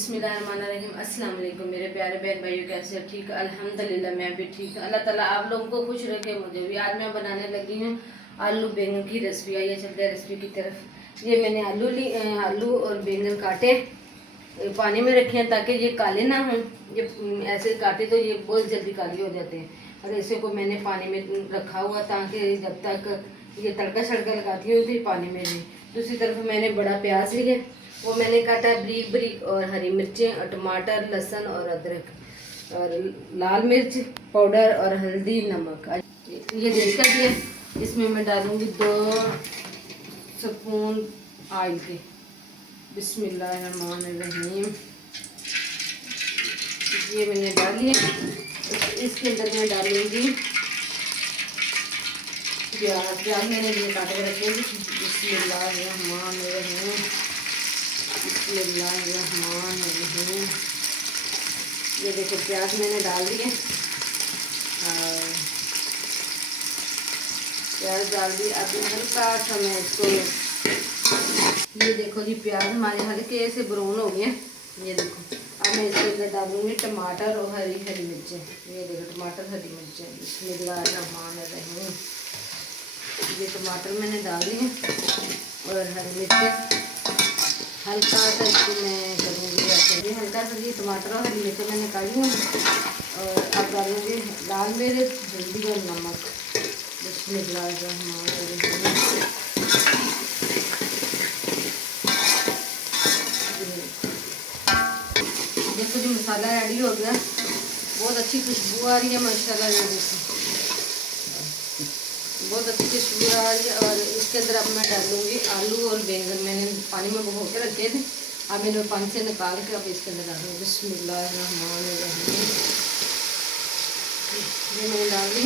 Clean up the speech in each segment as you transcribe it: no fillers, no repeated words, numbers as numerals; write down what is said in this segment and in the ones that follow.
बिस्मिल्लाहिर्रहमानिर्रहीम। अस्सलाम वालेकुम मेरे प्यारे बहन भाइयों, कैसे हो? ठीक, अल्हम्दुलिल्लाह मैं भी ठीक। अल्लाह ताला आप लोगों को खुश रखे, मुझे भी। आज मैं बनाने लगी हूँ आलू बैंगन की रेसिपी। आइए चलते हैं रेसिपी की तरफ। ये मैंने आलू और बैंगन काटे, पानी में रखे हैं ताकि ये काले ना हों। ये ऐसे काटे तो ये बहुत जल्दी काले हो जाते हैं, और ऐसे को मैंने पानी में रखा हुआ ताकि जब तक ये तड़का शड़का लगाती हूँ फिर पानी में नहीं। दूसरी तरफ मैंने बड़ा प्याज लिया, वो मैंने काटा बारीक बारीक, और हरी मिर्चें और टमाटर, लहसुन और अदरक और लाल मिर्च पाउडर और हल्दी नमक। ये देखकर दिया। इसमें मैं डालूंगी 2 स्पून ऑयल के। बिस्मिल्लाहिर्रहमानिर्रहीम। ये मैंने डाल लिया। इसके अंदर मैं डालूंगी प्याज मैंने ये काट के रखे। बिस्मिल्लाहिर्रहमानिर्रहीम। बिस्मिल्लाहिर्रहमानिर्रहीम। ये देखो प्याज मैंने डाल दिए, प्याज डाल दी। अब हल्का सा मैं इसको, ये देखो जी प्याज हमारे हल्के से ब्राउन हो गए। ये देखो अब मैं इसके अंदर डालूंगी टमाटर और हरी मिर्चें। ये देखो टमाटर हरी मिर्चें। बिस्मिल्लाहिर्रहमानिर्रहीम। ये टमाटर मैंने डाल दिए और हरी मिर्चें। हल्का सा इसको मैं करूँगी, ये हल्का सा ये टमाटर और हरी मिर्चें मैंने काटी हैं। और अब डालूँगी लाल मिर्च, हल्दी और नमक। बिस्मिल्लाहिर्रहमानिर्रहीम। देखो जी मसाला रेडी हो गया, बहुत अच्छी खुशबू आ रही है माशाल्लाह। ये देखो बहुत अच्छी खुशबू आ रही है। और इसके अंदर अब मैं डालूँगी आलू और बैंगन। मैंने पानी में भिगो के रखे थे, अब मैंने पानी से निकाल के अब इसके अंदर डालूँगी। बिस्मिल्लाहिर्रहमानिर्रहीम। ये मैंने डाल दी।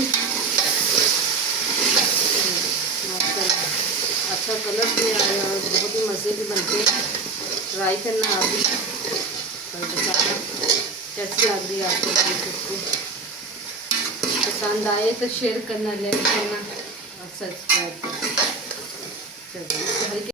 अच्छा कलर भी आया और बहुत ही मज़े की बनते हैं। ट्राई करना आप भी और बताना कैसी लग रही है आपको रेसिपी। पसंद आए तो शेयर करना, लाइक करना और सब्सक्राइब करना।